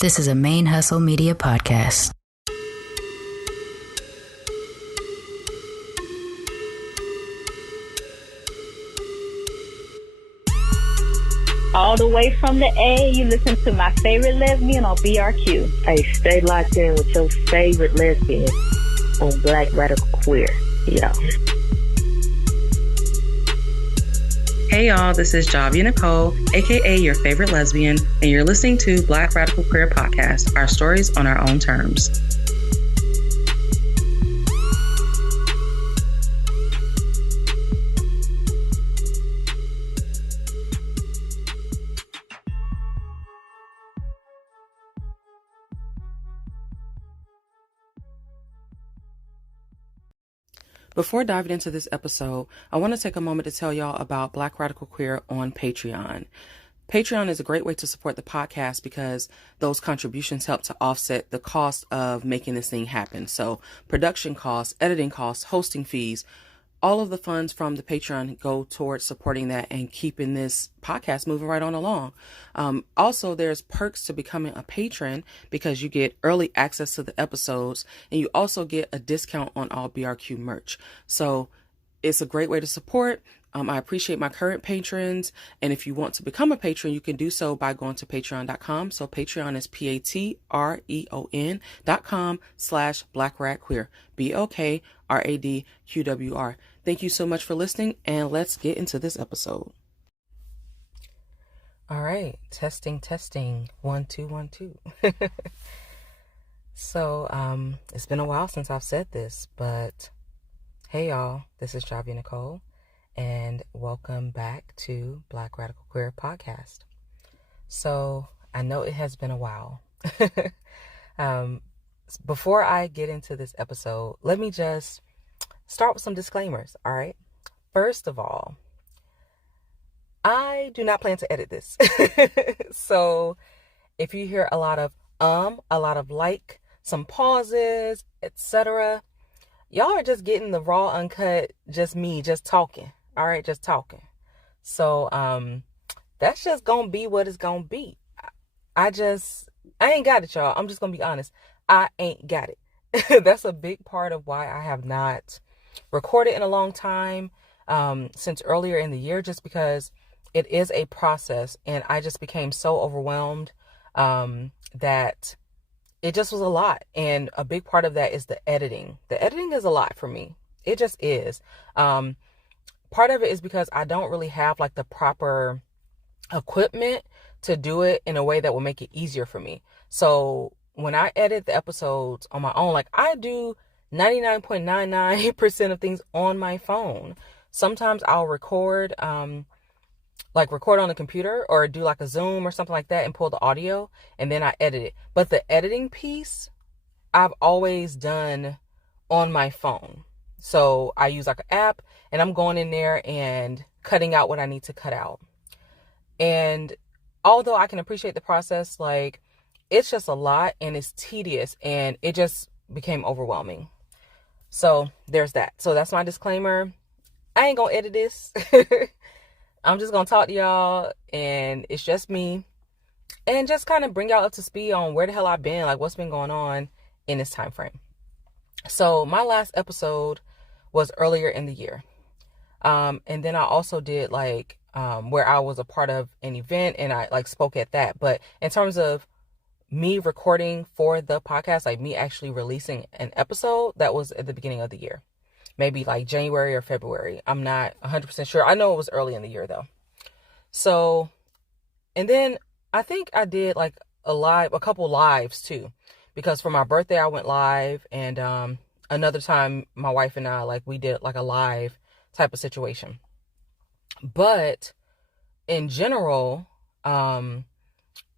This is a Main Hustle Media podcast. All the way from the A, you listen to My Favorite Lesbian on BRQ. Hey, stay locked in with your favorite lesbian on Black Radical Queer. Yeah. Hey y'all, this is Javia Nicole, aka Your Favorite Lesbian, and you're listening to Black Radical Queer Podcast, our stories on our own terms. Before diving into this episode, I want to take a moment to tell y'all about Black Radical Queer on Patreon. Patreon is a great way to support the podcast because those contributions help to offset the cost of making this thing happen. So production costs, editing costs, hosting fees, all of the funds from the Patreon go towards supporting that and keeping this podcast moving right on along. Also, there's perks to becoming a patron because you get early access to the episodes and you also get a discount on all BRQ merch. So it's a great way to support. I appreciate my current patrons. And if you want to become a patron, you can do so by going to patreon.com. So Patreon is patreon.com/BlackRadQueer, BLKRADQWR. Thank you so much for listening, and let's get into this episode. All right. Testing. 1 2 1 2. So, it's been a while since I've said this, but hey y'all, this is Javia Nicole, and welcome back to Black Radical Queer Podcast. So, I know it has been a while. Before I get into this episode, let me just start with some disclaimers, all right? First of all, I do not plan to edit this. So, if you hear a lot of some pauses, etc., y'all are just getting the raw, uncut, just me, just talking. All right, just talking. So, that's just gonna be what it's gonna be. I ain't got it, y'all. I'm just gonna be honest. I ain't got it. That's a big part of why I have not recorded in a long time, since earlier in the year, just because it is a process and I just became so overwhelmed, that it just was a lot. And a big part of that is the editing. The editing is a lot for me. It just is. Part of it is because I don't really have like the proper equipment to do it in a way that will make it easier for me. So when I edit the episodes on my own, like I do 99.99% of things on my phone. Sometimes I'll record on the computer or do like a Zoom or something like that and pull the audio and then I edit it. But the editing piece, I've always done on my phone. So I use like an app and I'm going in there and cutting out what I need to cut out. And although I can appreciate the process, like it's just a lot and it's tedious and it just became overwhelming. So there's that. So that's my disclaimer. I ain't gonna edit this. I'm just gonna talk to y'all and it's just me and just kind of bring y'all up to speed on where the hell I've been, like what's been going on in this time frame. So my last episode was earlier in the year. And then I also did like where I was a part of an event and I like spoke at that. But in terms of me recording for the podcast, like me actually releasing an episode, that was at the beginning of the year. Maybe like January or February. I'm not 100% sure. I know it was early in the year though. So, and then I think I did like a couple lives too, because for my birthday I went live, and another time my wife and I, like we did like a live type of situation. But in general,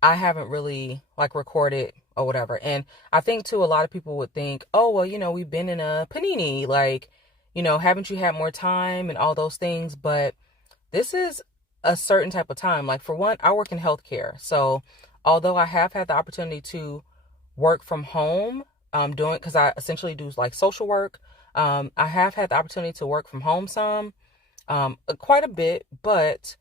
I haven't really like recorded or whatever. And I think too, a lot of people would think, oh, well, we've been in a panini, like, haven't you had more time and all those things? But this is a certain type of time. Like for one, I work in healthcare. So although I have had the opportunity to work from home, because I essentially do like social work, I have had the opportunity to work from home some, quite a bit, but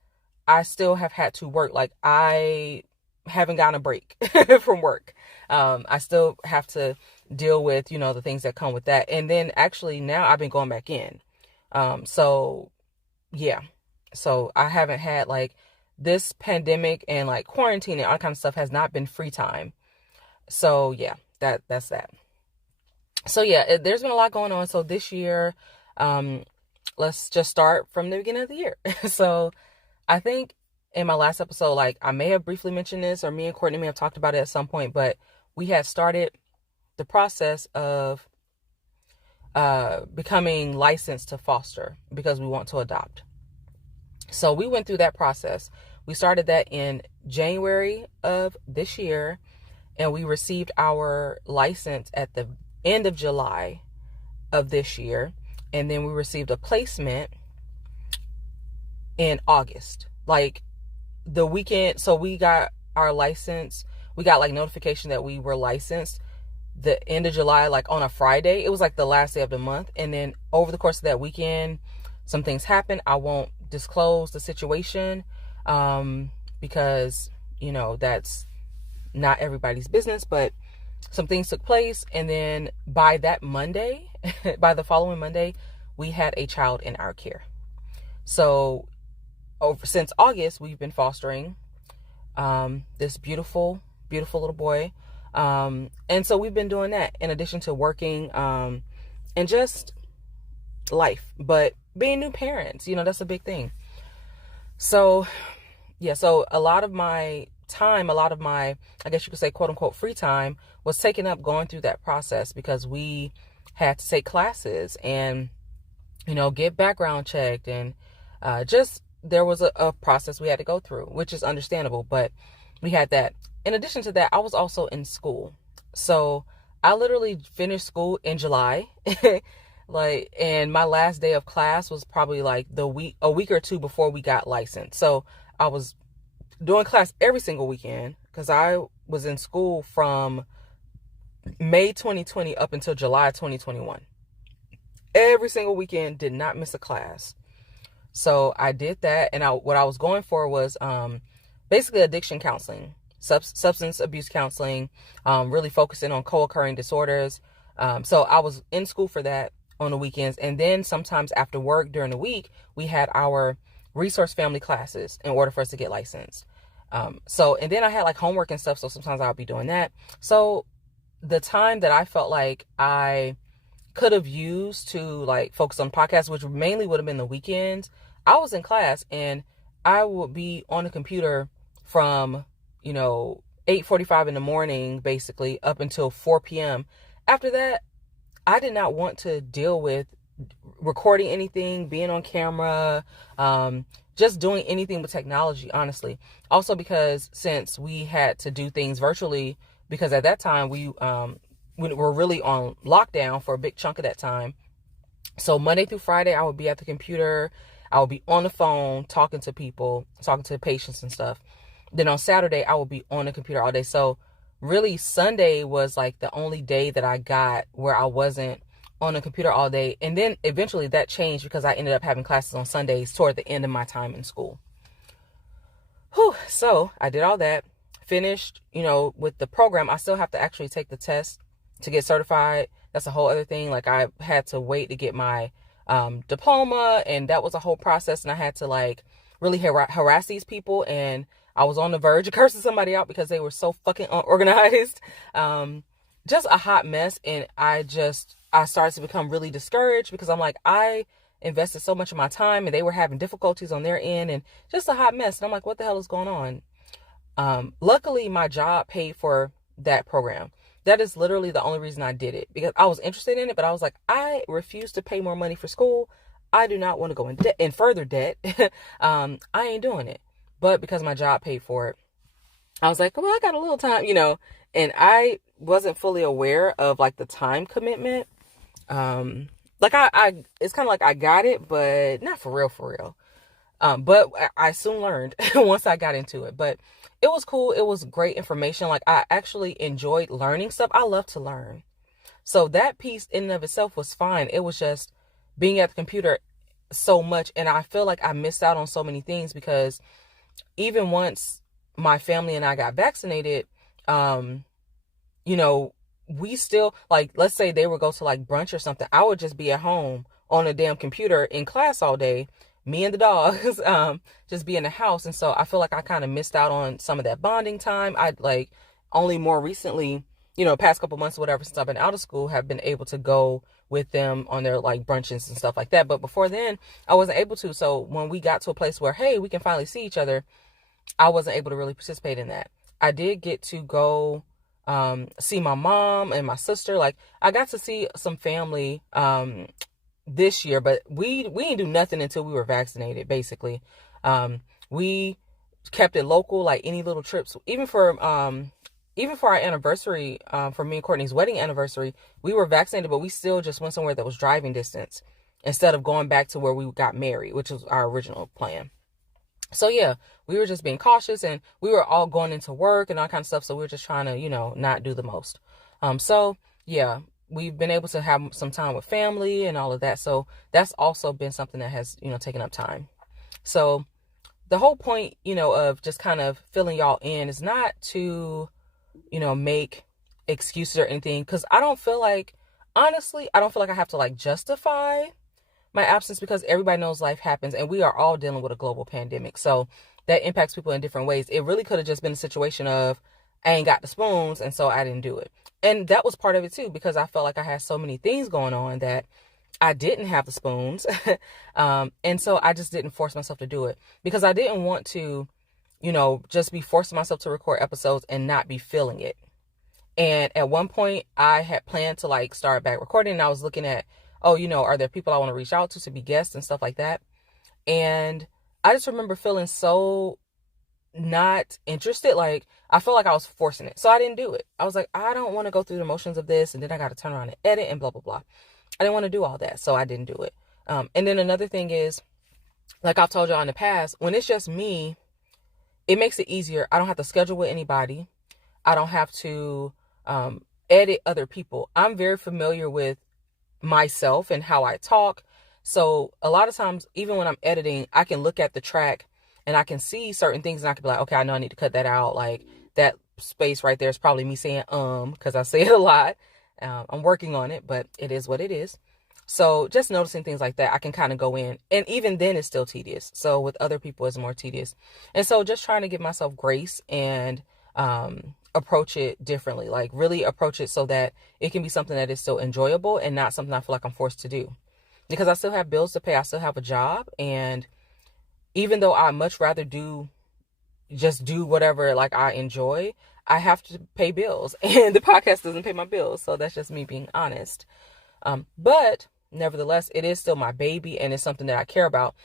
I still have had to work. Like I haven't gotten a break from work. I still have to deal with, the things that come with that. And then actually now I've been going back in. So yeah. So I haven't had like this pandemic and like quarantine and all kind of stuff has not been free time. So yeah, that's that. So yeah, there's been a lot going on. So this year, let's just start from the beginning of the year. So I think in my last episode, like I may have briefly mentioned this, or me and Courtney may have talked about it at some point, but we had started the process of becoming licensed to foster because we want to adopt. So we went through that process. We started that in January of this year, and we received our license at the end of July of this year. And then we received a placement in August, like the weekend. So we got our license. We got like notification that we were licensed the end of July, like on a Friday. It was like the last day of the month. And then over the course of that weekend, some things happened. I won't disclose the situation because, that's not everybody's business, but some things took place. And then by that Monday, by the following Monday, we had a child in our care. So since August, we've been fostering this beautiful, beautiful little boy. And so we've been doing that in addition to working and just life, but being new parents, that's a big thing. So yeah, so a lot of my time, I guess you could say, quote unquote, free time was taken up going through that process because we had to take classes and, get background checked and just there was a process we had to go through, which is understandable, but we had that. In addition to that, I was also in school. So I literally finished school in July. And my last day of class was probably like a week or two before we got licensed. So I was doing class every single weekend because I was in school from May 2020 up until July 2021. Every single weekend, did not miss a class. So I did that. And what I was going for was basically addiction counseling, substance abuse counseling, really focusing on co-occurring disorders. So I was in school for that on the weekends. And then sometimes after work during the week, we had our resource family classes in order for us to get licensed. And then I had like homework and stuff. So sometimes I'll be doing that. So the time that I felt like I could have used to like focus on podcasts, which mainly would have been the weekends, I was in class and I would be on the computer from, 8:45 in the morning, basically up until 4 p.m. After that, I did not want to deal with recording anything, being on camera, just doing anything with technology, honestly. Also because since we had to do things virtually, because at that time we were really on lockdown for a big chunk of that time. So Monday through Friday, I would be at the computer. I would be on the phone, talking to people, talking to patients and stuff. Then on Saturday, I would be on the computer all day. So really Sunday was like the only day that I got where I wasn't on the computer all day. And then eventually that changed because I ended up having classes on Sundays toward the end of my time in school. So I did all that, finished, with the program. I still have to actually take the test to get certified. That's a whole other thing. Like I had to wait to get my diploma, and that was a whole process. And I had to like really harass these people, and I was on the verge of cursing somebody out because they were so fucking unorganized. Just a hot mess. And I started to become really discouraged because I'm like, I invested so much of my time and they were having difficulties on their end and just a hot mess. And I'm like, what the hell is going on? Luckily, my job paid for that program. That is literally the only reason I did it, because I was interested in it, but I was like, I refuse to pay more money for school. I do not want to go in further debt. I ain't doing it. But because my job paid for it, I was like, well, I got a little time, and I wasn't fully aware of like the time commitment. Like it's kind of like I got it, but not for real. But I soon learned once I got into it, but it was cool. It was great information. Like I actually enjoyed learning stuff. I love to learn. So that piece in and of itself was fine. It was just being at the computer so much. And I feel like I missed out on so many things because even once my family and I got vaccinated, you know, we still, like, let's say they would go to like brunch or something. I would just be at home on a damn computer in class all day, me and the dogs, just be in the house. And so I feel like I kind of missed out on some of that bonding time. I like only more recently, you know, past couple months or whatever, since I've been out of school, have been able to go with them on their like brunches and stuff like that. But before then, I wasn't able to. So when we got to a place where, hey, we can finally see each other, I wasn't able to really participate in that. I did get to go see my mom and my sister. Like, I got to see some family this year, but we didn't do nothing until we were vaccinated, basically. We kept it local, like any little trips, even for our anniversary, for me and Courtney's wedding anniversary, we were vaccinated, but we still just went somewhere that was driving distance instead of going back to where we got married, which was our original plan. So yeah, we were just being cautious, and we were all going into work and all kind of stuff. So we were just trying to, you know, not do the most. So yeah, we've been able to have some time with family and all of that. So that's also been something that has, you know, taken up time. So the whole point, you know, of just kind of filling y'all in is not to, you know, make excuses or anything. Cause honestly, I don't feel like I have to like justify my absence, because everybody knows life happens and we are all dealing with a global pandemic. So that impacts people in different ways. It really could have just been a situation of I ain't got the spoons, and so I didn't do it. And that was part of it too, because I felt like I had so many things going on that I didn't have the spoons. And so I just didn't force myself to do it, because I didn't want to, you know, just be forcing myself to record episodes and not be feeling it. And at one point I had planned to like start back recording, and I was looking at, oh, you know, are there people I want to reach out to be guests and stuff like that? And I just remember feeling so not interested. Like, I felt like I was forcing it. So I didn't do it. I was like, I don't want to go through the motions of this, and then I got to turn around and edit and blah, blah, blah. I didn't want to do all that. So I didn't do it. And then another thing is, like I've told y'all in the past, when it's just me, it makes it easier. I don't have to schedule with anybody. I don't have to edit other people. I'm very familiar with myself and how I talk. So a lot of times, even when I'm editing, I can look at the track and I can see certain things, and I can be like, okay, I know I need to cut that out. Like, that space right there is probably me saying because I say it a lot. I'm working on it, but it is what it is. So just noticing things like that, I can kind of go in, and even then it's still tedious. So with other people, it's more tedious. And so just trying to give myself grace and approach it differently, like really approach it so that it can be something that is still enjoyable and not something I feel like I'm forced to do, because I still have bills to pay. I still have a job. And even though I much rather do whatever like I enjoy, I have to pay bills, and the podcast doesn't pay my bills. So that's just me being honest. But nevertheless, it is still my baby, and it's something that I care about.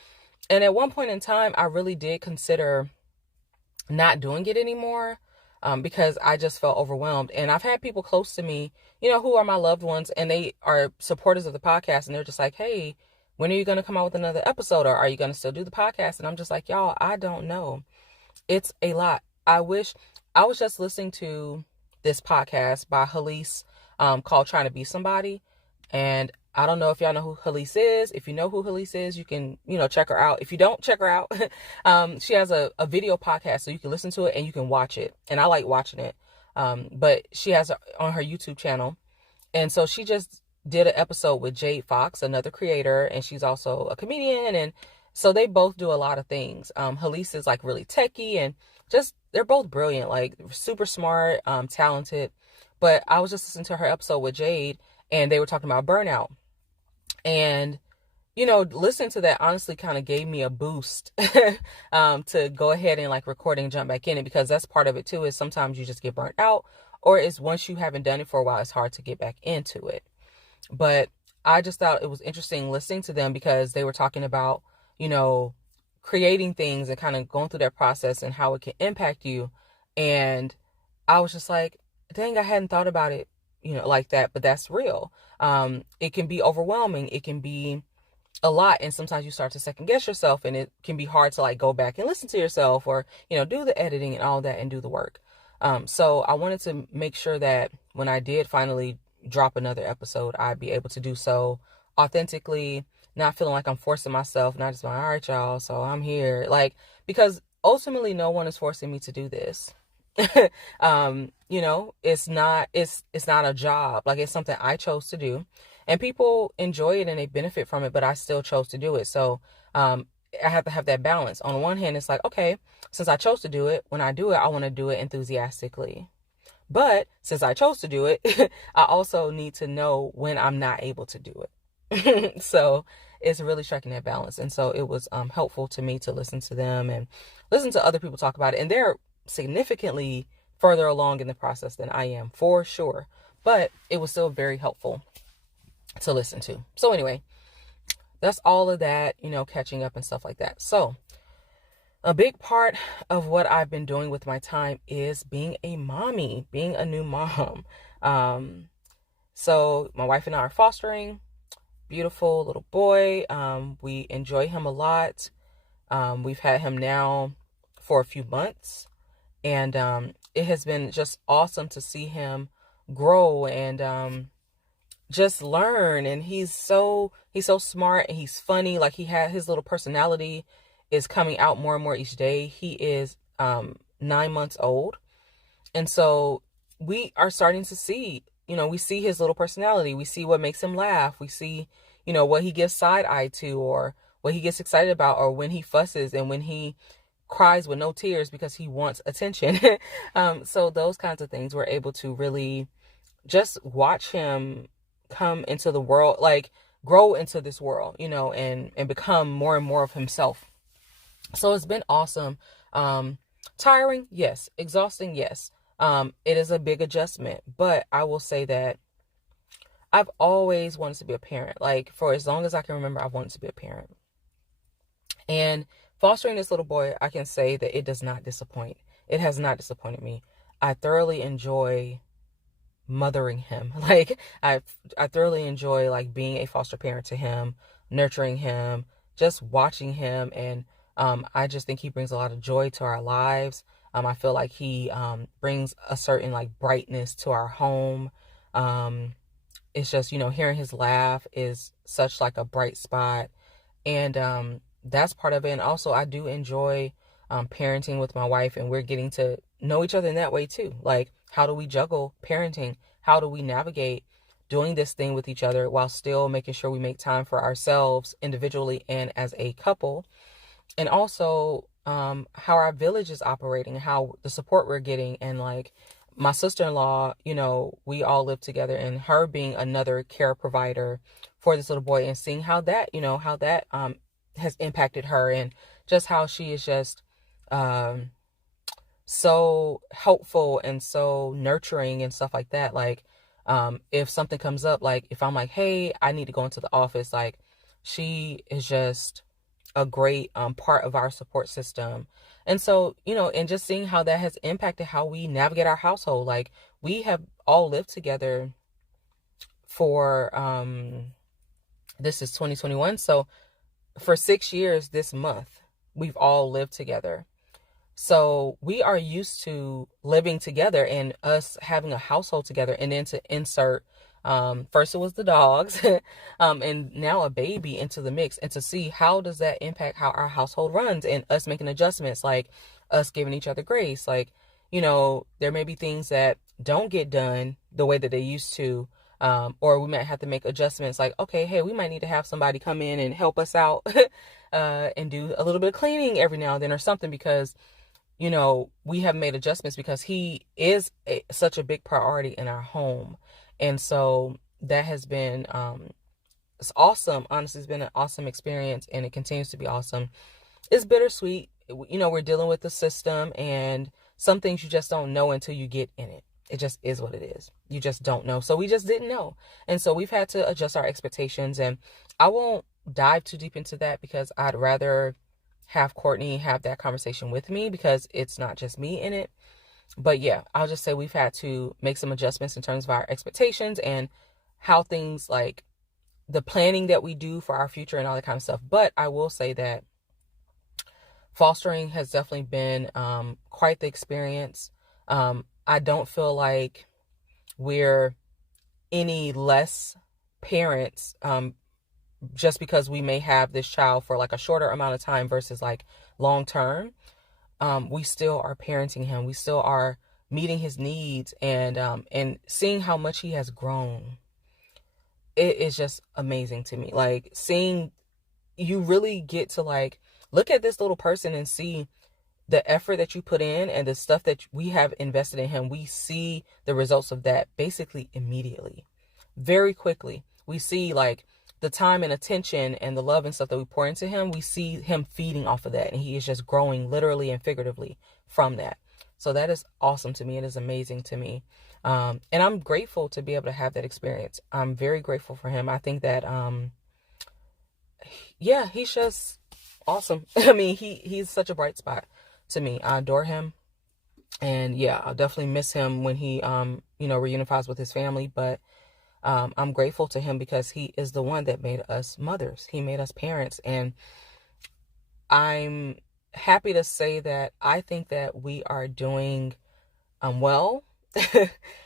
And at one point in time, I really did consider not doing it anymore, because I just felt overwhelmed. And I've had people close to me, you know, who are my loved ones, and they are supporters of the podcast. And they're just like, hey, when are you going to come out with another episode? Or are you going to still do the podcast? And I'm just like, y'all, I don't know. It's a lot. I was just listening to this podcast by Halise, called Trying to Be Somebody. And I don't know if y'all know who Halise is. If you know who Halise is, you can, you know, check her out. If you don't, check her out. She has a video podcast, so you can listen to it and you can watch it. And I like watching it. But she has it on her YouTube channel. And so she just did an episode with Jade Fox, another creator, and she's also a comedian. And so they both do a lot of things. Halise is like really techie, and just, they're both brilliant, like super smart, talented. But I was just listening to her episode with Jade, and they were talking about burnout. And, you know, listening to that honestly kind of gave me a boost to go ahead and like record and jump back in it, because that's part of it too, is sometimes you just get burnt out, or it's once you haven't done it for a while, it's hard to get back into it. But I just thought it was interesting listening to them, because they were talking about, you know, creating things and kind of going through that process and how it can impact you. And I was just like, dang, I hadn't thought about it, you know, like that, but that's real. It can be overwhelming. It can be a lot. And sometimes you start to second guess yourself, and it can be hard to like go back and listen to yourself, or, you know, do the editing and all that and do the work. So I wanted to make sure that when I did finally drop another episode, I'd be able to do so authentically, not feeling like I'm forcing myself, not just like, all right, y'all, so I'm here. Like, because ultimately no one is forcing me to do this. You know, it's not a job. Like, it's something I chose to do, and people enjoy it and they benefit from it, but I still chose to do it. So, I have to have that balance. On one hand, it's like, okay, since I chose to do it, when I do it, I want to do it enthusiastically. But since I chose to do it, I also need to know when I'm not able to do it. So it's really striking that balance. And so it was helpful to me to listen to them and listen to other people talk about it. And they're significantly further along in the process than I am, for sure. But it was still very helpful to listen to. So anyway, that's all of that, you know, catching up and stuff like that. So a big part of what I've been doing with my time is being a mommy, being a new mom. So my wife and I are fostering beautiful little boy. We enjoy him a lot. We've had him now for a few months, and it has been just awesome to see him grow and just learn. And he's so smart, and he's funny. Like, his little personality is coming out more and more each day. He is 9 months old, and so we are starting to see, you know, we see his little personality. We see what makes him laugh. We see, you know, what he gives side eye to, or what he gets excited about, or when he fusses and when he cries with no tears because he wants attention. So those kinds of things, we're able to really just watch him come into the world, like grow into this world, you know, and become more and more of himself. So it's been awesome. Tiring, yes. Exhausting, yes. It is a big adjustment, but I will say that I've always wanted to be a parent. Like, for as long as I can remember, I've wanted to be a parent. And fostering this little boy, I can say that it does not disappoint. It has not disappointed me. I thoroughly enjoy mothering him. Like, I thoroughly enjoy, like, being a foster parent to him, nurturing him, just watching him. And I just think he brings a lot of joy to our lives. I feel like he brings a certain, like, brightness to our home. It's just, you know, hearing his laugh is such, like, a bright spot. And that's part of it. And also, I do enjoy parenting with my wife, and we're getting to know each other in that way too. Like, how do we juggle parenting? How do we navigate doing this thing with each other while still making sure we make time for ourselves individually and as a couple? And also, how our village is operating, how the support we're getting. And, like, my sister-in-law, you know, we all live together, and her being another care provider for this little boy, and seeing how that, you know, how that has impacted her, and just how she is just so helpful and so nurturing and stuff like that. Like, if something comes up, like if I'm like, hey, I need to go into the office, like, she is just a great part of our support system. And so, you know, and just seeing how that has impacted how we navigate our household. Like, we have all lived together for this is 2021, so for 6 years this month we've all lived together. So we are used to living together and us having a household together. And then to insert first it was the dogs and now a baby into the mix, and to see how does that impact how our household runs, and us making adjustments, like us giving each other grace. Like, you know, there may be things that don't get done the way that they used to, or we might have to make adjustments, like, okay, hey, we might need to have somebody come in and help us out and do a little bit of cleaning every now and then or something, because, you know, we have made adjustments because he is such a big priority in our home. And so that has been, it's awesome. Honestly, it's been an awesome experience, and it continues to be awesome. It's bittersweet. You know, we're dealing with the system, and some things you just don't know until you get in it. It just is what it is. You just don't know. So we just didn't know. And so we've had to adjust our expectations, and I won't dive too deep into that because I'd rather have Courtney have that conversation with me, because it's not just me in it. But yeah, I'll just say we've had to make some adjustments in terms of our expectations and how things, like the planning that we do for our future and all that kind of stuff. But I will say that fostering has definitely been quite the experience. I don't feel like we're any less parents just because we may have this child for like a shorter amount of time versus like long term. we still are parenting him. We still are meeting his needs, and seeing how much he has grown. It is just amazing to me. Like, seeing, you really get to like look at this little person and see the effort that you put in and the stuff that we have invested in him. We see the results of that basically immediately, very quickly. We see like the time and attention and the love and stuff that we pour into him. We see him feeding off of that, and he is just growing literally and figuratively from that. So that is awesome to me. It is amazing to me. And I'm grateful to be able to have that experience. I'm very grateful for him. I think that, yeah, he's just awesome. I mean, he's such a bright spot to me. I adore him. And yeah, I'll definitely miss him when he, reunifies with his family. But I'm grateful to him because he is the one that made us mothers. He made us parents. And I'm happy to say that I think that we are doing well.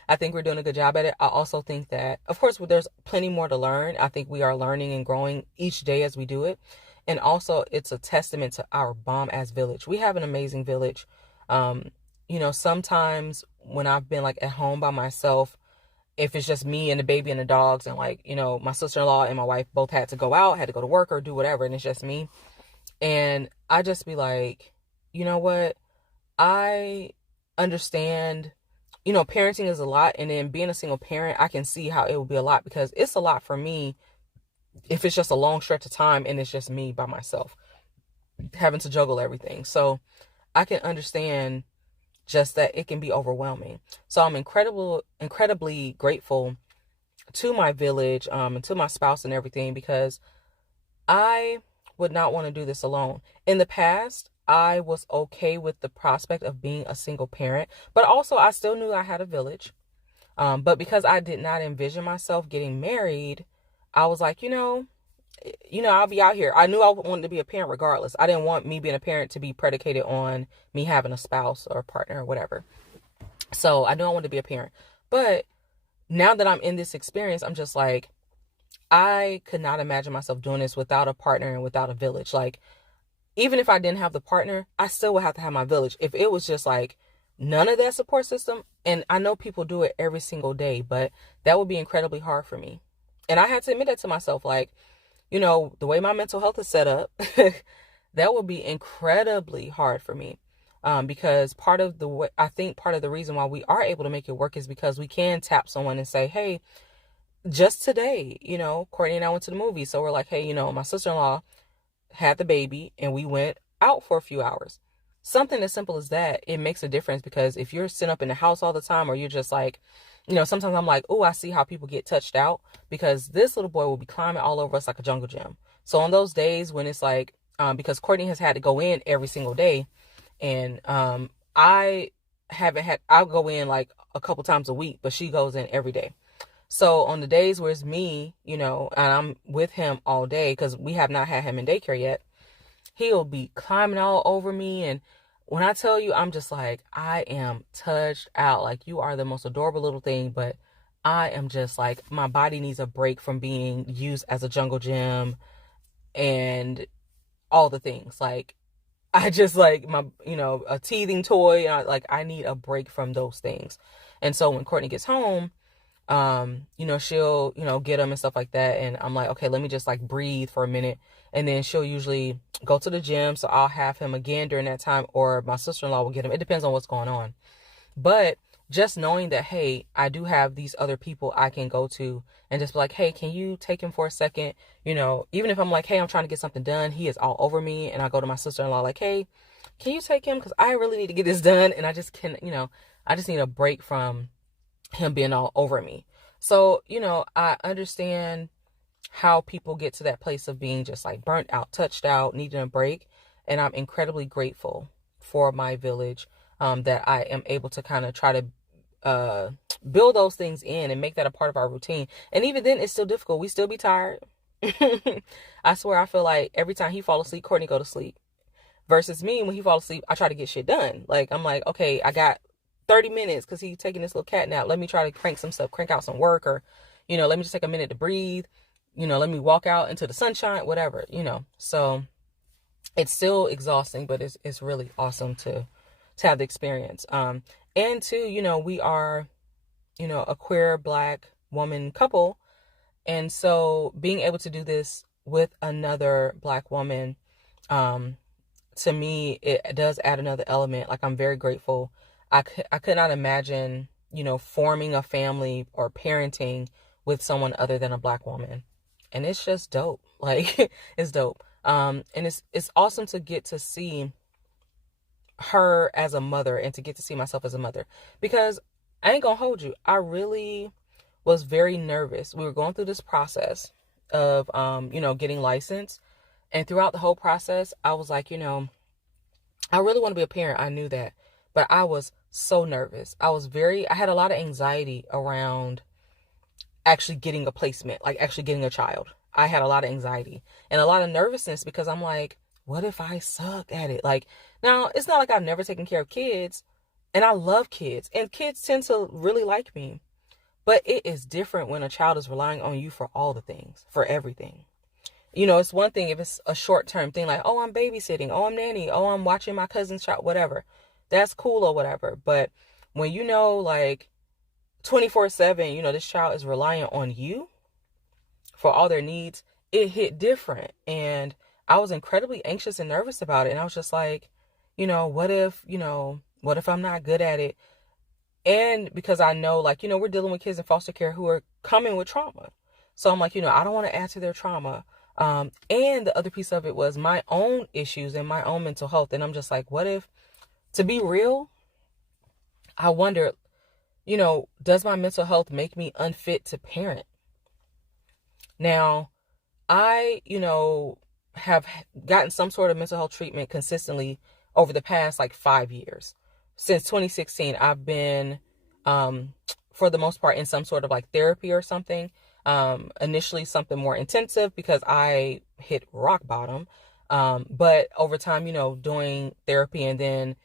I think we're doing a good job at it. I also think that, of course, there's plenty more to learn. I think we are learning and growing each day as we do it. And also, it's a testament to our bomb-ass village. We have an amazing village. Sometimes when I've been like at home by myself, if it's just me and the baby and the dogs, and like, my sister-in-law and my wife both had to go out, had to go to work or do whatever, and it's just me. And I just be like, you know what? I understand, parenting is a lot. And then being a single parent, I can see how it would be a lot, because it's a lot for me if it's just a long stretch of time and it's just me by myself having to juggle everything. So I can understand just that it can be overwhelming. So I'm incredibly grateful to my village, and to my spouse and everything, because I would not want to do this alone. In the past, I was okay with the prospect of being a single parent, but also I still knew I had a village. But because I did not envision myself getting married, I was like, I'll be out here. I knew I wanted to be a parent regardless. I didn't want me being a parent to be predicated on me having a spouse or a partner or whatever. So I knew I wanted to be a parent. But now that I'm in this experience, I'm just like, I could not imagine myself doing this without a partner and without a village. Like, even if I didn't have the partner, I still would have to have my village. If it was just like none of that support system, and I know people do it every single day, but that would be incredibly hard for me. And I had to admit that to myself, like, the way my mental health is set up, that would be incredibly hard for me. Because part of the reason why we are able to make it work is because we can tap someone and say, hey, just today, Courtney and I went to the movie. So we're like, hey, my sister-in-law had the baby and we went out for a few hours. Something as simple as that, it makes a difference, because if you're sitting up in the house all the time, or you're just like, sometimes I'm like, oh, I see how people get touched out, because this little boy will be climbing all over us like a jungle gym. So on those days when it's like, because Courtney has had to go in every single day, and I'll go in like a couple times a week, but she goes in every day. So on the days where it's me, and I'm with him all day, because we have not had him in daycare yet, he'll be climbing all over me. And when I tell you, I'm just like, I am touched out. Like, you are the most adorable little thing, but I am just like, my body needs a break from being used as a jungle gym and all the things. Like, I just like my, a teething toy. I need a break from those things. And so when Courtney gets home, she'll, get him and stuff like that. And I'm like, okay, let me just like breathe for a minute. And then she'll usually go to the gym. So I'll have him again during that time, or my sister-in-law will get him. It depends on what's going on. But just knowing that, hey, I do have these other people I can go to and just be like, hey, can you take him for a second? Even if I'm like, hey, I'm trying to get something done, he is all over me. And I go to my sister-in-law like, hey, can you take him? Because I really need to get this done. And I just can, I just need a break from him being all over me. So, I understand how people get to that place of being just like burnt out, touched out, needing a break. And I'm incredibly grateful for my village, that I am able to kind of try to build those things in and make that a part of our routine. And even then, it's still difficult. We still be tired. I swear, I feel like every time he fall asleep, Courtney go to sleep. Versus me, when he fall asleep, I try to get shit done. Like, I'm like, okay, I got 30 minutes because he's taking this little cat nap. Let me try to crank out some work, or, let me just take a minute to breathe. Let me walk out into the sunshine, whatever, So it's still exhausting, but it's really awesome to have the experience. And two, we are, a queer Black woman couple. And so being able to do this with another Black woman, to me, it does add another element. Like, I'm very grateful. I could not imagine, forming a family or parenting with someone other than a Black woman. And it's just dope. Like, it's dope. And it's awesome to get to see her as a mother and to get to see myself as a mother, because I ain't gonna hold you, I really was very nervous. We were going through this process of getting licensed, and throughout the whole process I was like, I really want to be a parent. I knew that, but I was so nervous. I had a lot of anxiety around actually getting a placement, like actually getting a child. I had a lot of anxiety and a lot of nervousness because I'm like, what if I suck at it? Like, now it's not like I've never taken care of kids, and I love kids, and kids tend to really like me, but it is different when a child is relying on you for all the things, for everything. It's one thing if it's a short-term thing, like, oh, I'm babysitting, oh, I'm nanny, oh, I'm watching my cousin's child, whatever. That's cool or whatever. But when like 24/7, this child is reliant on you for all their needs, it hit different. And I was incredibly anxious and nervous about it. And I was just like, what if I'm not good at it? And because I know, like, we're dealing with kids in foster care who are coming with trauma. So I'm like, I don't want to add to their trauma. And the other piece of it was my own issues and my own mental health. And I'm just like, what if, to be real, I wonder, does my mental health make me unfit to parent? Now, I, have gotten some sort of mental health treatment consistently over the past 5 years. Since 2016, I've been, for the most part, in some sort of therapy or something. Initially something more intensive because I hit rock bottom. But over time, doing therapy, and then,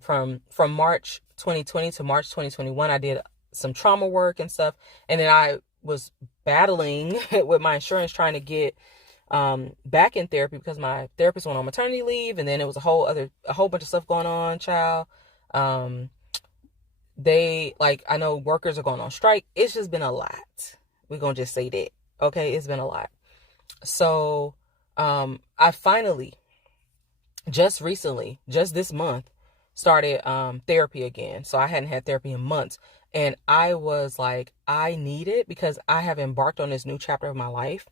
from March 2020 to March 2021, I did some trauma work and stuff. And then I was battling with my insurance trying to get, back in therapy because my therapist went on maternity leave, and then it was a whole bunch of stuff going on, child. I know workers are going on strike. It's just been a lot. We're going to just say that. Okay. It's been a lot. So, I finally just recently, just this month, started, therapy again. So I hadn't had therapy in months, and I was like, I need it because I have embarked on this new chapter of my life,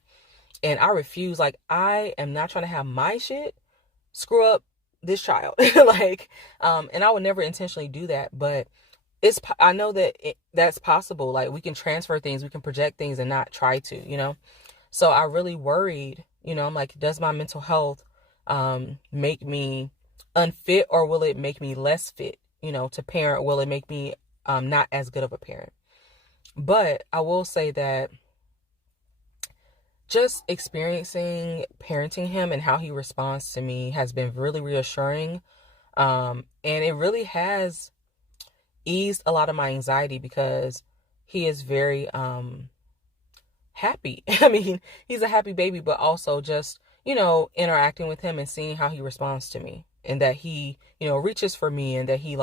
and I refuse. I am not trying to have my shit screw up this child. And I would never intentionally do that, but I know that that's possible. We can transfer things, we can project things and not try to, So I really worried, I'm like, does my mental health, make me unfit, or will it make me less fit, to parent? Will it make me, not as good of a parent? But I will say that just experiencing parenting him and how he responds to me has been really reassuring. And it really has eased a lot of my anxiety because he is very happy. I mean, he's a happy baby, but also just, interacting with him and seeing how he responds to me, and that he, reaches for me, and that he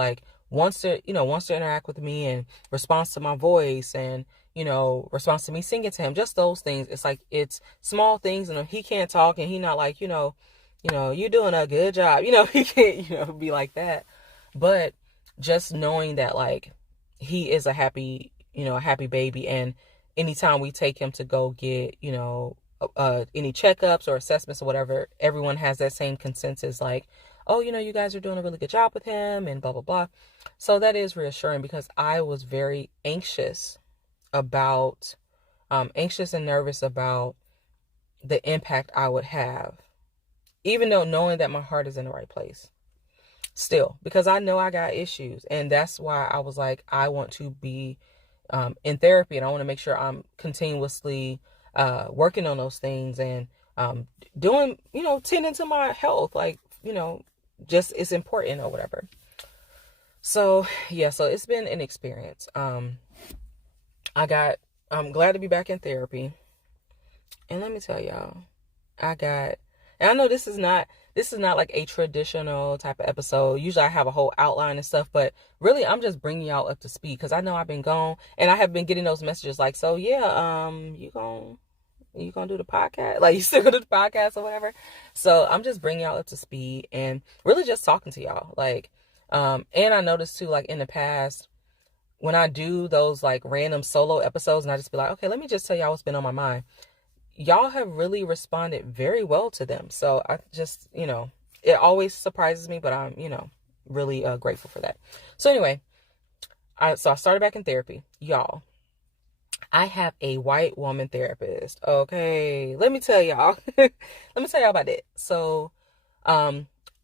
wants to interact with me and responds to my voice, and, responds to me singing to him. Just those things. It's small things, and he can't talk, and he not you're doing a good job. He can't, be like that. But just knowing that he is a happy baby, and anytime we take him to go get, any checkups or assessments or whatever, everyone has that same consensus, oh, you guys are doing a really good job with him, and blah, blah, blah. So that is reassuring, because I was very anxious and nervous about the impact I would have, even though knowing that my heart is in the right place still, because I know I got issues. And that's why I was like, I want to be in therapy, and I want to make sure I'm continuously working on those things, and doing, tending to my health, just it's important or whatever. So yeah, so it's been an experience. I'm glad to be back in therapy. And let me tell y'all, and I know this is not this is not like a traditional type of episode. Usually I have a whole outline and stuff, but really I'm just bringing y'all up to speed because I know I've been gone and I have been getting those messages like, so yeah, you gonna do the podcast? Like, you still gonna do the podcast or whatever? So I'm just bringing y'all up to speed and really just talking to y'all. Like, and I noticed too, like in the past, when I do those like random solo episodes and I just be like, okay, let me just tell y'all what's been on my mind. Y'all have really responded very well to them. So I just, it always surprises me, but I'm, really grateful for that. So anyway, I started back in therapy. Y'all, I have a white woman therapist. Okay, let me tell y'all. Let me tell y'all about that. So,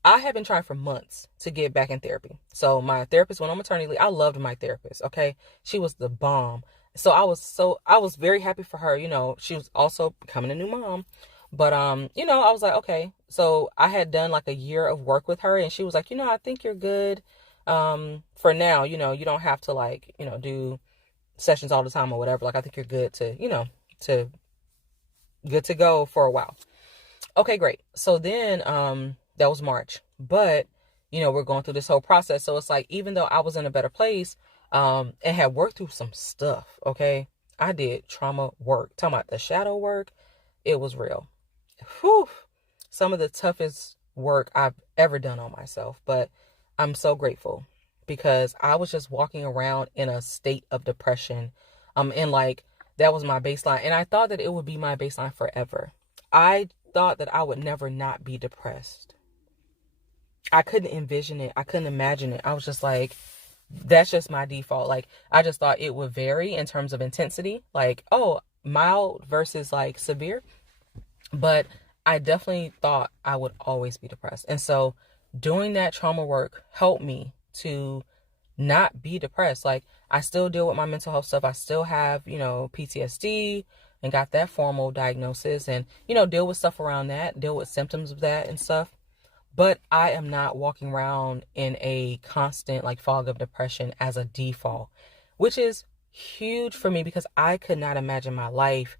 I have been trying for months to get back in therapy. So my therapist went on maternity leave. I loved my therapist. Okay, she was the bomb. So I was very happy for her. She was also becoming a new mom. But I was like, okay. So I had done like a year of work with her, and she was like, I think you're good. For now, you don't have to like, do sessions all the time or whatever. Like, I think you're good to, good to go for a while. Okay, great. So then, that was March, but we're going through this whole process. So it's like, even though I was in a better place, and had worked through some stuff. Okay. I did trauma work, talking about the shadow work. It was real. Whew. Some of the toughest work I've ever done on myself, but I'm so grateful because I was just walking around in a state of depression. And like, that was my baseline. And I thought that it would be my baseline forever. I thought that I would never not be depressed. I couldn't envision it. I couldn't imagine it. I was just like, that's just my default. Like, I just thought it would vary in terms of intensity. Like, oh, mild versus like severe. But I definitely thought I would always be depressed. And so doing that trauma work helped me to not be depressed. Like, I still deal with my mental health stuff. I still have, PTSD and got that formal diagnosis and, deal with stuff around that, deal with symptoms of that and stuff. But I am not walking around in a constant like fog of depression as a default, which is huge for me because I could not imagine my life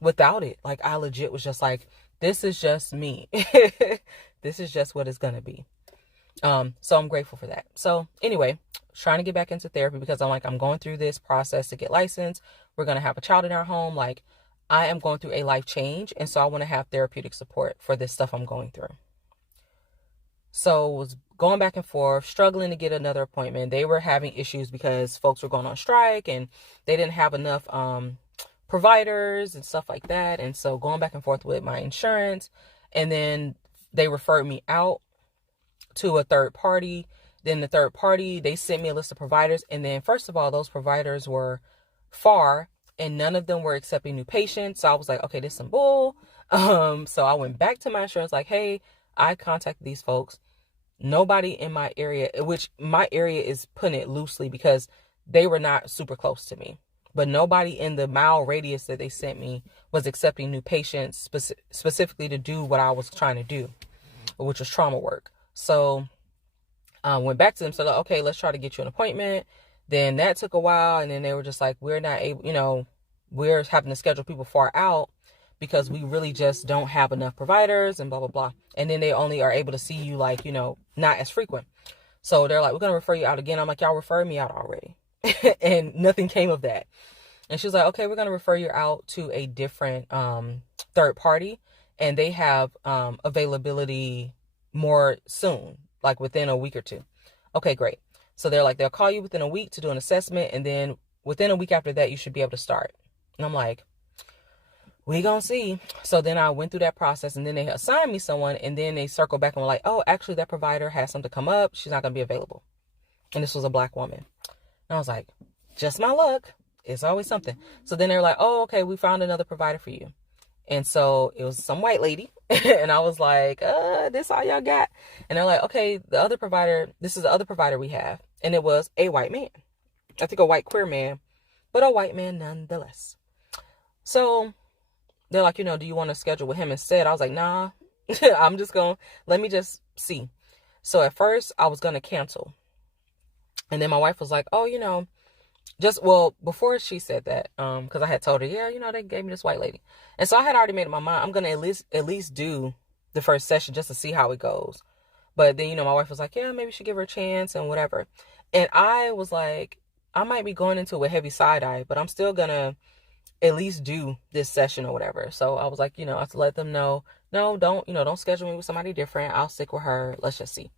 without it. Like, I legit was just like, this is just me. This is just what it's going to be. So I'm grateful for that. So anyway, trying to get back into therapy because I'm going through this process to get licensed. We're going to have a child in our home. Like, I am going through a life change. And so I want to have therapeutic support for this stuff I'm going through. So was going back and forth, struggling to get another appointment. They were having issues because folks were going on strike and they didn't have enough providers and stuff like that. And so going back and forth with my insurance. And then they referred me out to a third party. Then the third party, they sent me a list of providers. And then first of all, those providers were far and none of them were accepting new patients. So I was like, okay, this is some bull. So I went back to my insurance like, hey, I contacted these folks. Nobody in my area, which my area is putting it loosely because they were not super close to me, but nobody in the mile radius that they sent me was accepting new patients specifically to do what I was trying to do, which was trauma work. So I went back to them. So like, okay, let's try to get you an appointment. Then that took a while. And then they were just like, we're not able, we're having to schedule people far out because we really just don't have enough providers and blah, blah, blah. And then they only are able to see you like, not as frequent. So they're like, we're going to refer you out again. I'm like, y'all referred me out already. And nothing came of that. And she was like, okay, we're going to refer you out to a different third party. And they have availability more soon, like within a week or two. Okay, great. So they're like, they'll call you within a week to do an assessment. And then within a week after that, you should be able to start. And I'm like, we gonna see. So then I went through that process and then they assigned me someone and then they circled back and were like, oh, actually that provider has something come up. She's not gonna be available. And this was a Black woman. And I was like, just my luck. It's always something. So then they were like, oh, okay, we found another provider for you. And so it was some white lady. And I was like, this all y'all got? And they're like, okay, this is the other provider we have. And it was a white man. I think a white queer man, but a white man nonetheless. So they're like, do you want to schedule with him instead? I was like, nah, I'm just let me just see. So at first I was going to cancel. And then my wife was like, oh, before she said that, because I had told her, yeah, they gave me this white lady. And so I had already made up my mind. I'm going to at least do the first session just to see how it goes. But then, my wife was like, yeah, maybe you should give her a chance and whatever. And I was like, I might be going into a heavy side eye, but I'm still gonna at least do this session or whatever. So I was like, I have to let them know, no, don't schedule me with somebody different. I'll stick with her. Let's just see.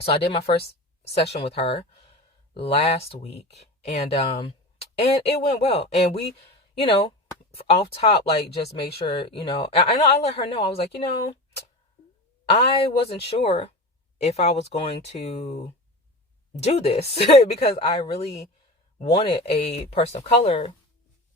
So I did my first session with her last week, and it went well. And we, off top, like, just make sure, I let her know. I was like, I wasn't sure if I was going to do this because I really wanted a person of color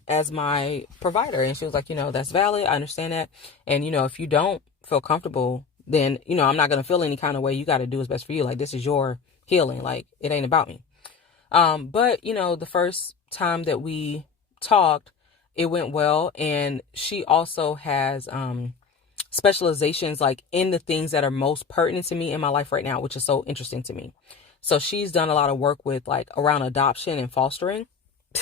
as my provider. And she was like, that's valid. I understand that. And, if you don't feel comfortable, then, I'm not going to feel any kind of way. You got to do what's best for you. Like, this is your healing. Like, it ain't about me. But, the first time that we talked, it went well. And she also has, specializations like in the things that are most pertinent to me in my life right now, which is so interesting to me. So she's done a lot of work with like around adoption and fostering,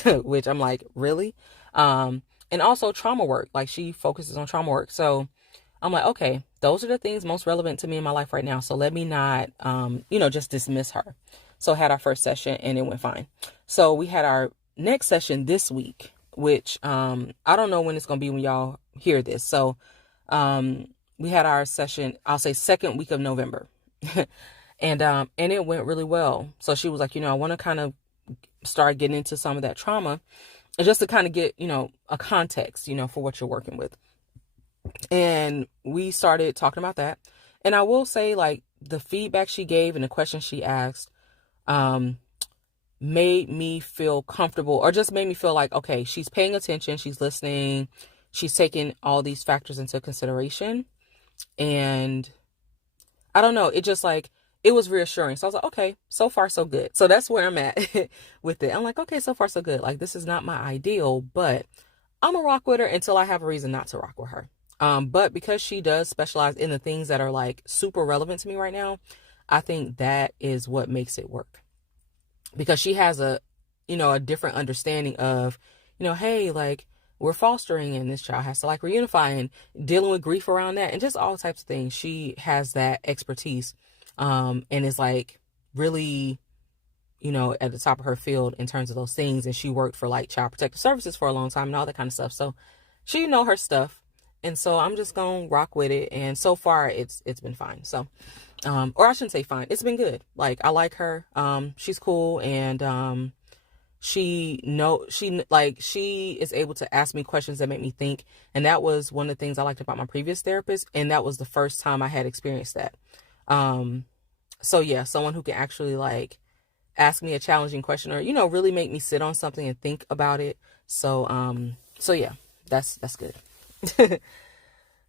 which I'm like, really? And also trauma work. Like, she focuses on trauma work. So I'm like, okay, those are the things most relevant to me in my life right now. So let me not, just dismiss her. So I had our first session and it went fine. So we had our next session this week, which, I don't know when it's going to be when y'all hear this. So, we had our session, I'll say second week of November. And it went really well. So she was like, I want to kind of start getting into some of that trauma, and just to kind of get, a context, for what you're working with. And we started talking about that. And I will say, like, the feedback she gave and the questions she asked, made me feel comfortable, or just made me feel like, okay, she's paying attention. She's listening. She's taking all these factors into consideration. And I don't know, it just like, it was reassuring. So I was like, okay, so far so good. So that's where I'm at with it. I'm like, okay, so far so good. Like, this is not my ideal, but I'm gonna rock with her until I have a reason not to rock with her. But because she does specialize in the things that are like super relevant to me right now, I think that is what makes it work. Because she has a different understanding of, hey, like, we're fostering and this child has to like reunify and dealing with grief around that and just all types of things. She has that expertise, and is like really, at the top of her field in terms of those things. And she worked for like Child Protective Services for a long time and all that kind of stuff. So she her stuff. And so I'm just going to rock with it. And so far it's been fine. So, or I shouldn't say fine. It's been good. Like, I like her. She's cool. And, she is able to ask me questions that make me think. And that was one of the things I liked about my previous therapist. And that was the first time I had experienced that. So yeah, someone who can actually like ask me a challenging question or, really make me sit on something and think about it. So yeah, that's good.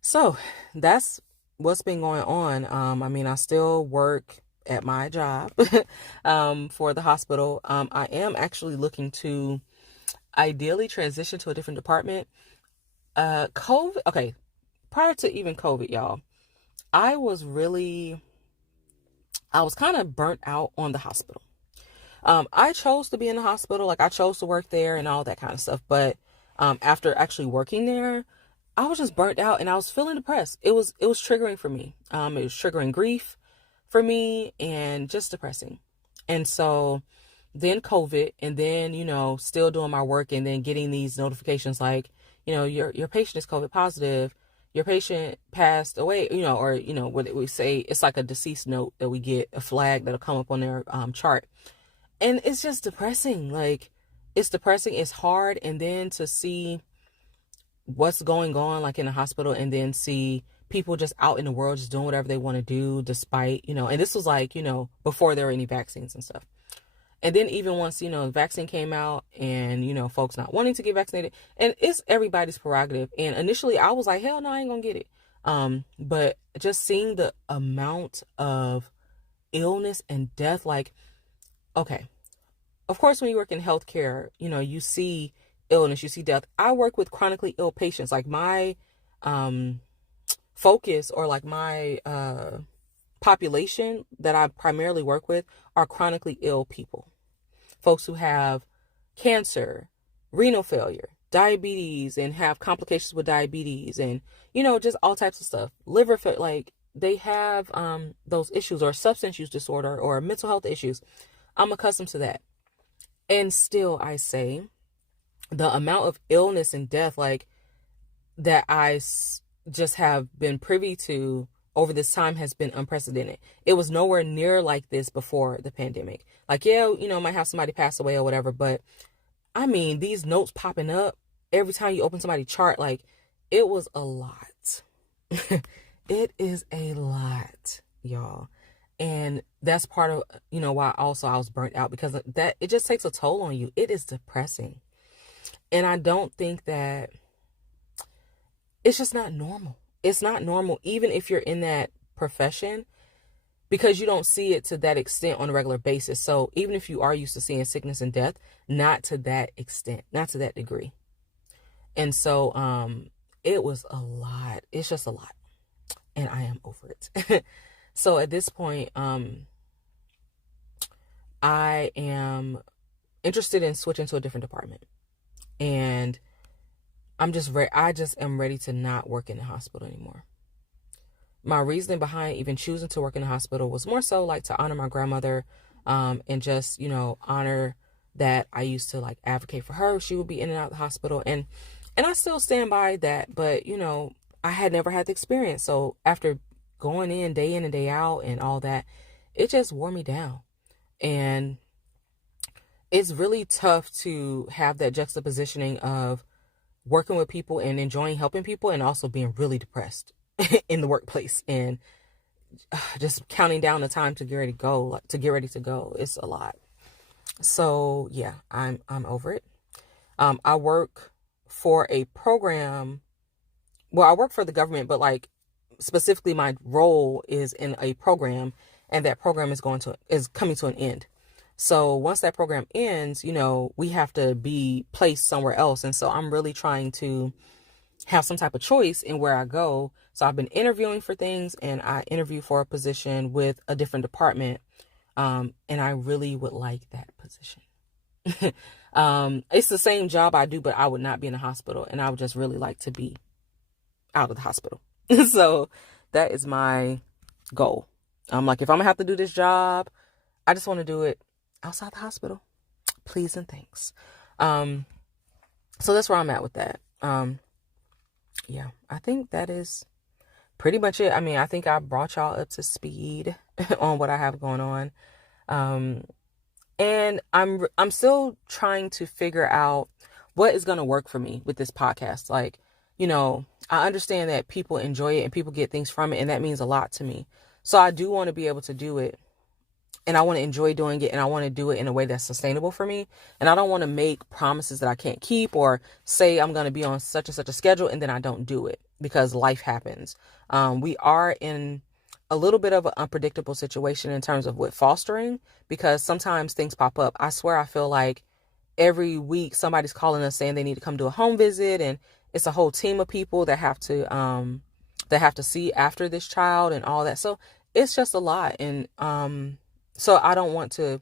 So that's what's been going on. I still work at my job for the hospital. I am actually looking to ideally transition to a different department. COVID, okay, prior to even COVID, y'all, I was kind of burnt out on the hospital. I chose to be in the hospital, like I chose to work there and all that kind of stuff. But after actually working there, I was just burnt out and I was feeling depressed. It was triggering for me. It was triggering grief for me and just depressing. And so then COVID, and then, still doing my work and then getting these notifications like, your patient is COVID positive, your patient passed away, or, what we say, it's like a deceased note that we get, a flag that'll come up on their chart. And it's just depressing. Like, it's depressing. It's hard. And then to see what's going on like in the hospital, and then see people just out in the world just doing whatever they want to do despite, and this was like, before there were any vaccines and stuff. And then even once, the vaccine came out and, folks not wanting to get vaccinated, and it's everybody's prerogative. And initially I was like, hell no, I ain't gonna get it. But just seeing the amount of illness and death, like, okay, of course, when you work in healthcare, you see illness, you see death. I work with chronically ill patients. Like, my focus, or like my population that I primarily work with, are chronically ill people. Folks who have cancer, renal failure, diabetes and have complications with diabetes and, just all types of stuff. Liver, like they have those issues, or substance use disorder or mental health issues. I'm accustomed to that. And still, I say the amount of illness and death, like that just have been privy to over this time has been unprecedented. It was nowhere near like this before the pandemic. Like, yeah, might have somebody pass away or whatever, but I mean, these notes popping up every time you open somebody's chart, like it was a lot. It is a lot, y'all. And that's part of, why also I was burnt out, because that it just takes a toll on you. It is depressing. And I don't think that it's just not normal. It's not normal, even if you're in that profession, because you don't see it to that extent on a regular basis. So even if you are used to seeing sickness and death, not to that extent, not to that degree. And so it was a lot. It's just a lot. And I am over it. So at this point, I am interested in switching to a different department. And I just am ready to not work in the hospital anymore. My reasoning behind even choosing to work in the hospital was more so like to honor my grandmother, and just, honor that I used to like advocate for her. She would be in and out of the hospital, and I still stand by that, but I had never had the experience. So after going in and day out and all that, it just wore me down. And it's really tough to have that juxtapositioning of working with people and enjoying helping people and also being really depressed in the workplace and just counting down the time to get ready to go. It's a lot. So yeah, I'm over it. I work for a program. Well, I work for the government, but like specifically my role is in a program, and that program is coming to an end. So once that program ends, we have to be placed somewhere else. And so I'm really trying to have some type of choice in where I go. So I've been interviewing for things, and I interview for a position with a different department. And I really would like that position. It's the same job I do, but I would not be in a hospital, and I would just really like to be out of the hospital. So that is my goal. I'm like, if I'm gonna have to do this job, I just want to do it outside the hospital. Please and thanks. So that's where I'm at with that. Yeah, I think that is pretty much it. I mean, I think I brought y'all up to speed on what I have going on. And I'm still trying to figure out what is going to work for me with this podcast. Like, I understand that people enjoy it and people get things from it, and that means a lot to me. So I do want to be able to do it, and I want to enjoy doing it, and I want to do it in a way that's sustainable for me. And I don't want to make promises that I can't keep, or say I'm going to be on such and such a schedule and then I don't do it, because life happens. We are in a little bit of an unpredictable situation in terms of with fostering, because sometimes things pop up. I swear, I feel like every week somebody's calling us saying they need to come do a home visit, and it's a whole team of people that have to see after this child and all that. So it's just a lot. And so I don't want to,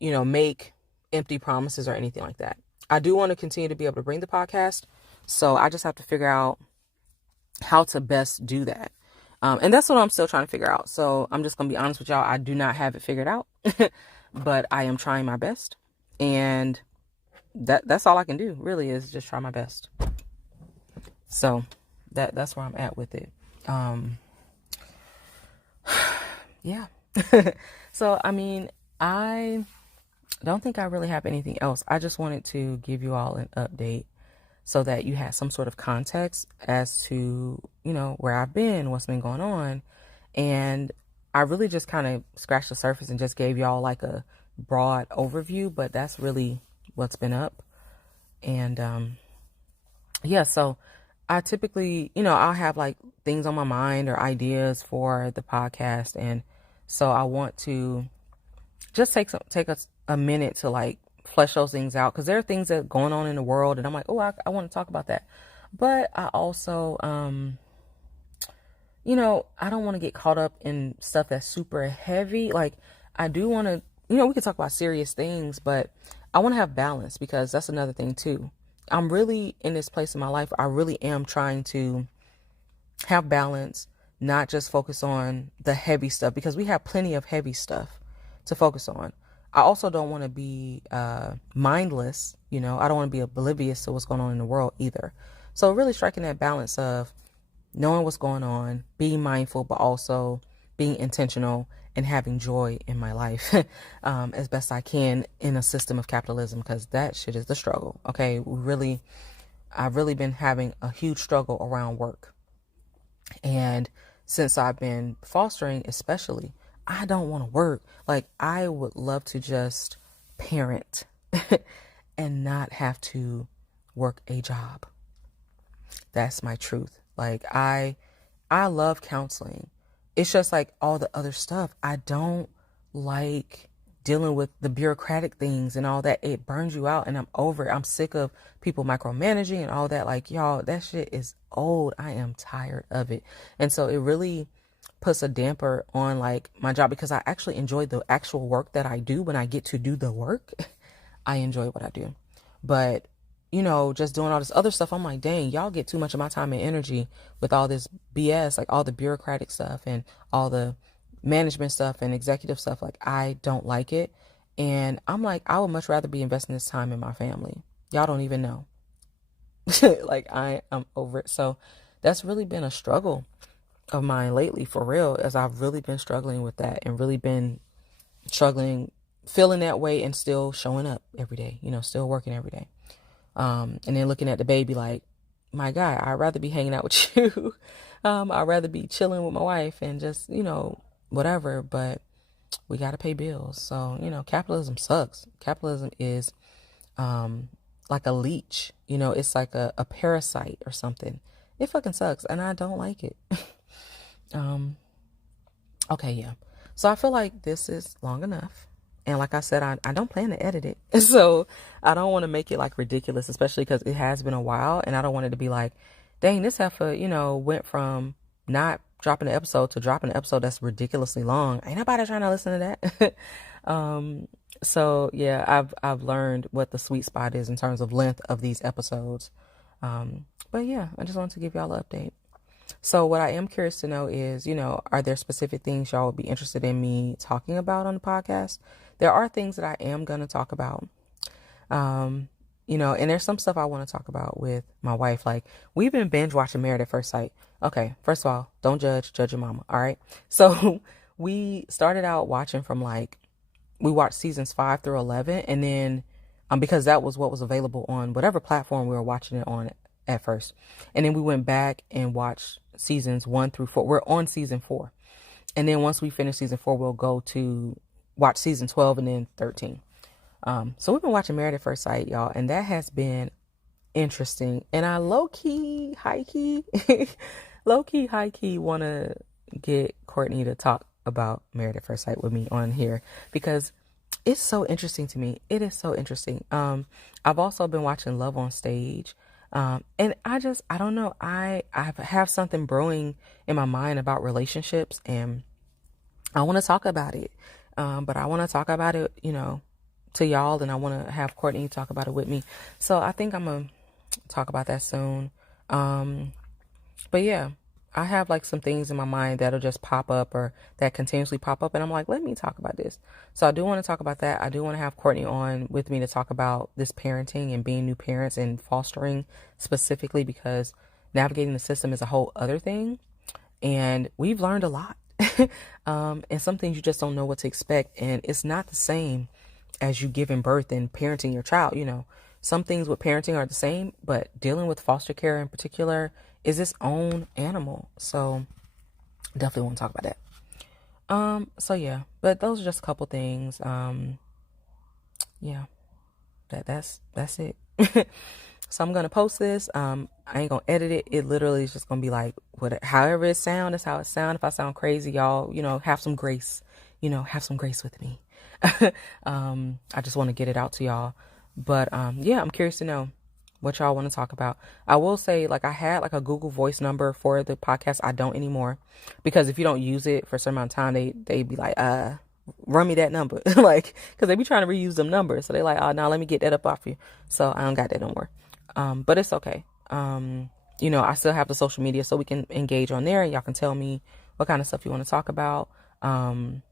make empty promises or anything like that. I do want to continue to be able to bring the podcast. So I just have to figure out how to best do that. And that's what I'm still trying to figure out. So I'm just going to be honest with y'all. I do not have it figured out, but I am trying my best. And that's all I can do, really, is just try my best. So that's where I'm at with it. Yeah. So, I mean, I don't think I really have anything else. I just wanted to give you all an update so that you had some sort of context as to, where I've been, what's been going on. And I really just kind of scratched the surface and just gave y'all like a broad overview, but that's really what's been up. And, yeah, so I typically, I'll have like things on my mind or ideas for the podcast. And so I want to just take a minute to like flesh those things out, because there are things that are going on in the world, and I'm like, oh, I want to talk about that. But I also, I don't want to get caught up in stuff that's super heavy. Like, I do want to, we could talk about serious things, but I want to have balance, because that's another thing too. I'm really in this place in my life. I really am trying to have balance, not just focus on the heavy stuff, because we have plenty of heavy stuff to focus on. I also don't want to be mindless. I don't want to be oblivious to what's going on in the world either. So really striking that balance of knowing what's going on, being mindful, but also being intentional and having joy in my life as best I can in a system of capitalism, because that shit is the struggle. Okay. I've really been having a huge struggle around work. And since I've been fostering, especially, I don't want to work. Like, I would love to just parent and not have to work a job. That's my truth. Like, I love counseling. It's just like all the other stuff. I don't like dealing with the bureaucratic things and all that. It burns you out, and I'm over it. I'm sick of people micromanaging and all that. Like, y'all, that shit is old. I am tired of it. And so it really puts a damper on like my job, because I actually enjoy the actual work that I do. When I get to do the work, I enjoy what I do. But just doing all this other stuff, I'm like, dang, y'all get too much of my time and energy with all this BS, like all the bureaucratic stuff and all the management stuff and executive stuff. Like, I don't like it. And I'm like, I would much rather be investing this time in my family. Y'all don't even know. Like, I'm over it. So that's really been a struggle of mine lately, for real, as I've really been struggling with that and really been struggling, feeling that way, and still showing up every day, still working every day. And then looking at the baby like, my God, I'd rather be hanging out with you. I'd rather be chilling with my wife and just, whatever, but we got to pay bills. So, capitalism sucks. Capitalism is, like a leech, it's like a parasite or something. It fucking sucks. And I don't like it. Okay. Yeah. So I feel like this is long enough. And like I said, I don't plan to edit it. So I don't want to make it like ridiculous, especially because it has been a while, and I don't want it to be like, dang, this heifer, went from not dropping an episode to dropping an episode that's ridiculously long. Ain't nobody trying to listen to that. So yeah, I've learned what the sweet spot is in terms of length of these episodes. But yeah, I just wanted to give y'all an update. So what I am curious to know is, are there specific things y'all would be interested in me talking about on the podcast? There are things that I am going to talk about, and there's some stuff I want to talk about with my wife. Like, we've been binge watching Married at First Sight. Okay, first of all, don't judge your mama. All right. So we started out watching from we watched seasons 5 through 11. And then, because that was what was available on whatever platform we were watching it on at first. And then we went back and watched seasons 1 through 4. We're on season 4. And then once we finish season 4, we'll go to watch season 12 and then 13. So we've been watching Married at First Sight, y'all. And that has been interesting. And I low-key, high-key want to get Courtney to talk about Married at First Sight with me on here, because it's so interesting to me. It is so interesting. I've also been watching Love on Stage. And I don't know. I have something brewing in my mind about relationships, and I want to talk about it. But I want to talk about it, to y'all, and I want to have Courtney talk about it with me. So I think I'm going to talk about that soon. But yeah, I have some things in my mind that'll just pop up, or that continuously pop up, and I'm like, let me talk about this. So I do want to talk about that. I do want to have Courtney on with me to talk about this parenting and being new parents and fostering specifically, because navigating the system is a whole other thing. And we've learned a lot. And some things you just don't know what to expect. And it's not the same as you giving birth and parenting your child. Some things with parenting are the same, but dealing with foster care in particular is its own animal. So definitely want to talk about that. So yeah, but those are just a couple things. Yeah, that's it. So I'm going to post this. I ain't going to edit it. It literally is just going to be however it sound, that's how it sound. If I sound crazy, y'all, have some grace, have some grace with me. I just want to get it out to y'all. But, yeah, I'm curious to know what y'all want to talk about. I will say, I had a Google Voice number for the podcast. I don't anymore, because if you don't use it for a certain amount of time, they be like, run me that number. Cause they be trying to reuse them numbers. So they like, oh, no, let me get that up off you. So I don't got that no more. But it's okay. You know, I still have the social media so we can engage on there, and y'all can tell me what kind of stuff you want to talk about. And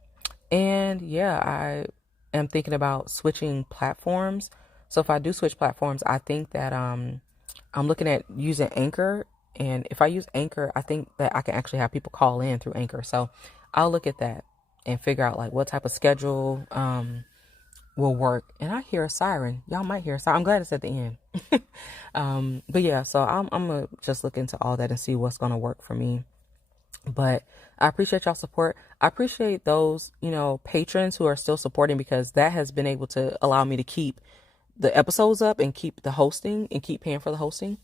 yeah, I am thinking about switching platforms. So if I do switch platforms, I think that I'm looking at using Anchor. And if I use Anchor, I think that I can actually have people call in through Anchor. So I'll look at that and figure out like what type of schedule will work. And I hear a siren. Y'all might hear a siren. I'm glad it's at the end. But yeah, so I'm gonna just look into all that and see what's gonna work for me. But I appreciate y'all support. I appreciate those, you know, patrons who are still supporting, because that has been able to allow me to keep the episodes up and keep the hosting and keep paying for the hosting.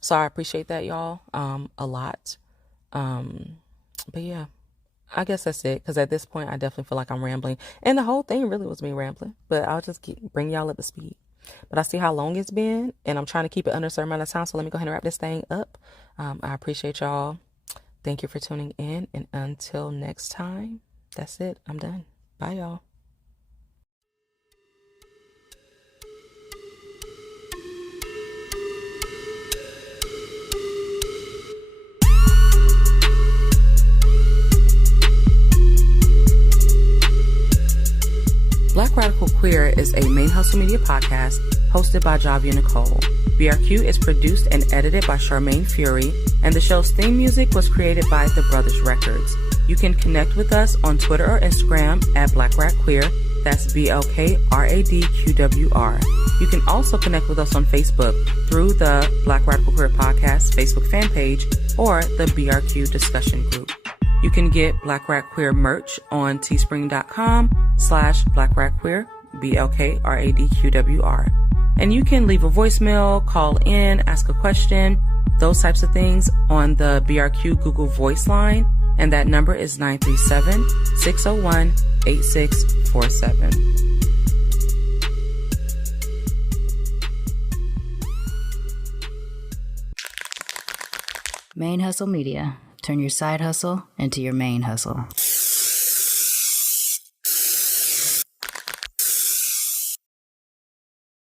So I appreciate that, y'all, a lot. But yeah, I guess that's it. Because at this point, I definitely feel like I'm rambling. And the whole thing really was me rambling. But I'll just bring y'all up to speed. But I see how long it's been, and I'm trying to keep it under a certain amount of time. So let me go ahead and wrap this thing up. I appreciate y'all. Thank you for tuning in. And until next time, that's it. I'm done. Bye, y'all. Black Radical Queer is a Main Hustle Media podcast hosted by Javia Nicole. BRQ is produced and edited by Charmaine Fury, and the show's theme music was created by The Brothers Records. You can connect with us on Twitter or Instagram at Black Rad Queer. That's BLKRADQWR. You can also connect with us on Facebook through the Black Radical Queer Podcast Facebook fan page or the BRQ discussion group. You can get Black Rad Queer merch on teespring.com/Black Rad Queer, BLKRADQWR. And you can leave a voicemail, call in, ask a question, those types of things on the BRQ Google Voice line. And that number is 937-601-8647. Main Hustle Media. Turn your side hustle into your main hustle.